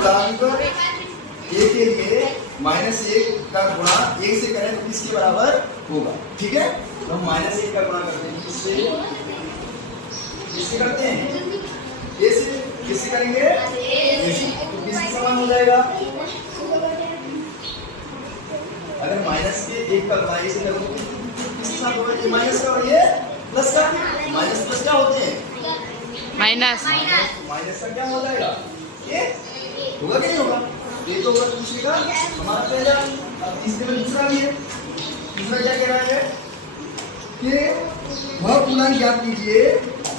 पूर्णांक ए के लिए -1 का गुणा 1 से करें तो किसके बराबर होगा। ठीक है, तो हम -1 का गुणा करते हैं किससे, किससे करते हैं, ए से। किससे करेंगे, ए से, तो किसके समान हो जाएगा, अगर -1 का गुणा ए से करो तो किसके साथ होगा, ये माइनस का और ये प्लस का। माइनस प्लस क्या होते हैं, माइनस। माइनस का क्या हो जाएगा, ये होगा कि नहीं होगा, ये तो होगा दूसरे का हमारा पहला। अब तीसरे में दूसरा भी है। दूसरा क्या कह रहा है कि वह पूर्णांक ज्ञात कीजिए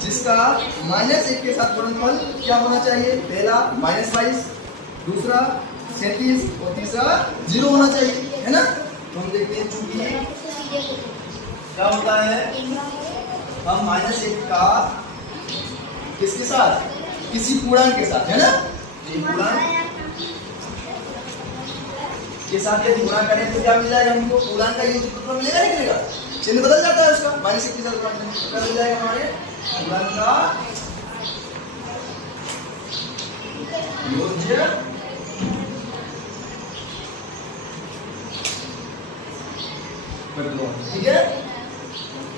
जिसका -1 के साथ गुणनफल क्या होना चाहिए, पहला -22, दूसरा 37 और तीसरा 0 होना चाहिए, है ना। तो हम देखते हैं चूंकि क्या होता है, हम -1 का किसके साथ, किसी पूर्णांक के साथ, है ना, ये पूर्णांक के साथ यदि गुणा करें तो क्या मिल जाएगा हमको, पूर्णांक का योग तो मिलेगा नहीं मिलेगा, चिन्ह बदल जाता है उसका, -1 के साथ गुणा करें तो क्या मिल जाएगा हमारे पूर्णांक का योज्य वर्गमूल। ठीक है,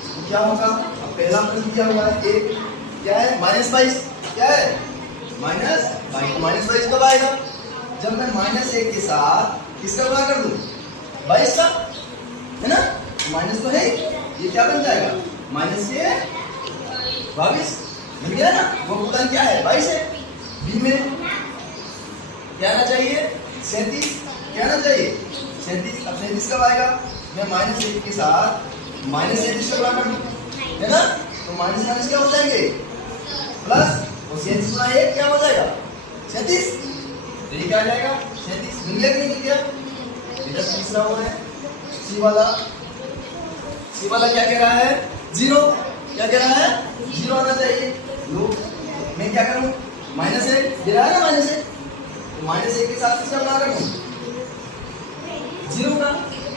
तो क्या होगा, अब पहला प्रश्न क्या हुआ है, एक क्या है -22, क्या है -22 कब आएगा, जब मैं -1 के साथ किसका गुणा कर दूं, 22 का, है ना, माइनस तो है, ये क्या बन जाएगा माइनस के 22 मिल गया ना। वो पूर्णांक क्या है, 22 है। बी में क्या आना चाहिए, 37, क्या आना चाहिए 37। अब 37 कब आएगा, मैं -1 के साथ -37 का गुणा कर दूं, है ना, तो माइनस माइनस क्या हो जाएंगे प्लस, और 37 गुणा 1 क्या हो जाएगा 37, तो ये क्या आ जाएगा 37। मिल गया कि नहीं मिल गया। इधर तीसरा हो है सी वाला, सी वाला क्या कह रहा है 0, क्या कह रहा है 0 आना चाहिए। लो मैं क्या करूं, -1 दे रहा है ना, -1, तो -1 के साथ किसका गुणा कर दूं 0 का,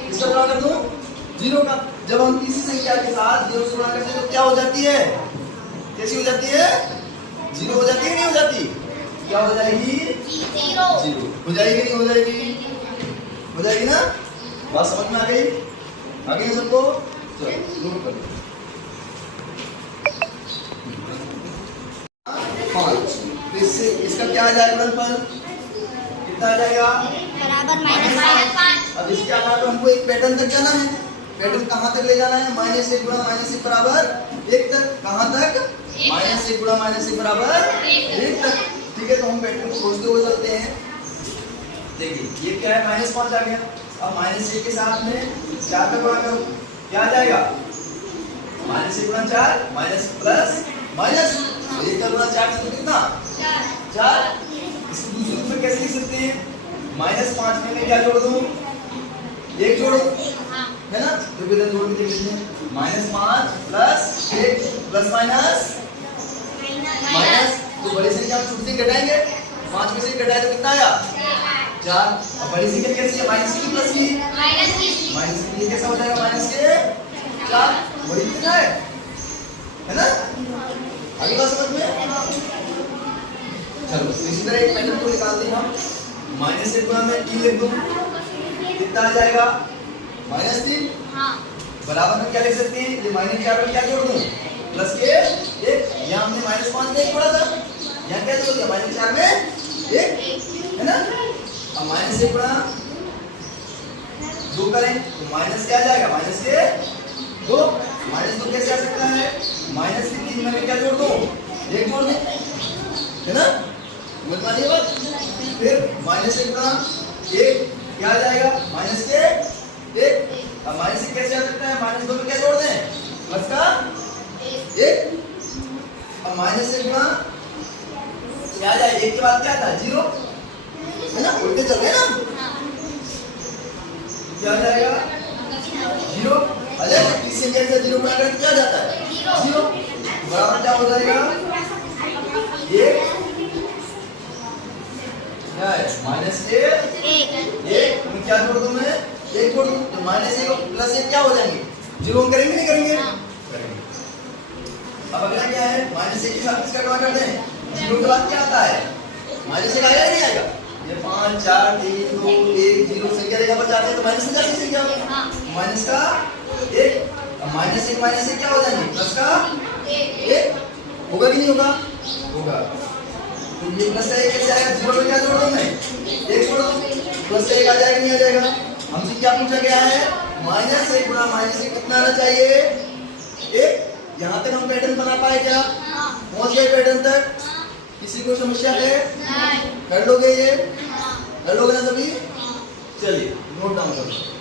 किसका गुणा कर दूं 0 का। जब हम किसी संख्या के साथ 0 से गुणा करते हैं तो क्या हो जाती है, कैसी हो जाती है 0 हो जाती है, नहीं हो जाती, क्या हो जाएगी 0 हो जाएगी, नहीं हो जाएगी, हो जाएगी ना। बात समझ में आ गई, आ गई सबको, चलो नोट करो 5। तो इससे इसका क्या आ जाएगा गुणनफल, कितना आ जाएगा बराबर -5। अब इसके आधार पर हमको एक पैटर्न तक जाना है। पैटर्न कहाँ तक ले जाना है, -1 गुणा -1 बराबर 1 तक। कहाँ तक, -1 गुणा -1 बराबर 1 तक। ठीक है, तो हम पैटर्न को खोजते हुए चलते हैं। देखिए ये क्या है, -5 आ गया। अब -1 के साथ में 4 का गुणा करो, क्या आ जाएगा -1 गुणा 4 माइनस प्लस माइनस 1 का गुणा 4 से तो कितना 4। इसको दूसरे रूप में कैसे लिख सकते हैं, -5 में मैं क्या जोड़ दूं 1 जोड़ो, है ना, तो इधर जोड़ के लिखते हैं -5 प्लस 1 प्लस माइनस माइनस। तो बड़ी संख्या में छोटी से घटाएंगे, 5 में से घटाए तो कितना आया 4। अब बड़ी संख्या कैसी है, माइनस की प्लस की, माइनस की, ये कैसा हो जाएगा माइनस के 4, वही कितना है ना। आगे बात समझ में, चलो इसी तरह एक पैटर्न को निकालते हैं हम। -1 गुणा में 3 लिख दूं, कितना आ जाएगा -3। बराबर में क्या लिख सकते हैं, ये -4 में क्या जोड़ दूं प्लस के 1। यहाँ हमने -5 में 1 जोड़ा था, यहाँ क्या जोड़ दिया -4 में 1, है ना। अब -1 गुणा 2 करें तो माइनस क्या आ जाएगा -2। -2 कैसे आ सकता है, -3 में क्या जोड़ दो 1 जोड़ दें, है ना, समझ में आ रही बात। फिर -1 गुणा 1 क्या आ जाएगा -1। अब -1 कैसे आ सकता है, -2 में क्या जोड़ दें प्लस का 1। अब -1 गुणा क्या आ जाएगा, 1 के बाद क्या था 0, है ना, उल्टे चल रहे ना, क्या आ जाएगा 0। अरे किसी जगह 0 गुणा करें तो क्या जाता है 0, बराबर क्या हो जाएगा 1, क्या है -1। तो क्या जोड़ दूं मैं 1 जोड़ दूं, तो -1 प्लस 1 क्या हो जाएंगे 0 हम करेंगे नहीं करेंगे, करेंगे। अब अगला क्या है, -1 के साथ किसका गुणा करते हैं, 0 के बाद क्या आता है -1 आएगा नहीं आएगा, ये 5 4 3 2 1 0 संख्या रेखा पर जाते हैं तो माइनस में जाती है संख्या हाँ माइनस का एक माइनस एक क्या हो जाएंगे प्लस का एक होगा कि नहीं होगा होगा तो ये प्लस का एक कैसे आएगा जीरो में क्या जोड़ दो मैं एक जोड़ दो प्लस का एक आ जाएगा नहीं आ जाएगा हमसे क्या पूछा गया है माइनस एक गुणा माइनस एक कितना आना चाहिए एक यहाँ तक हम पैटर्न बना पाए क्या पहुंच गए पैटर्न तक किसी को समस्या है कर लोगे ये कर लोगे ना सभी चलिए नोट डाउन करो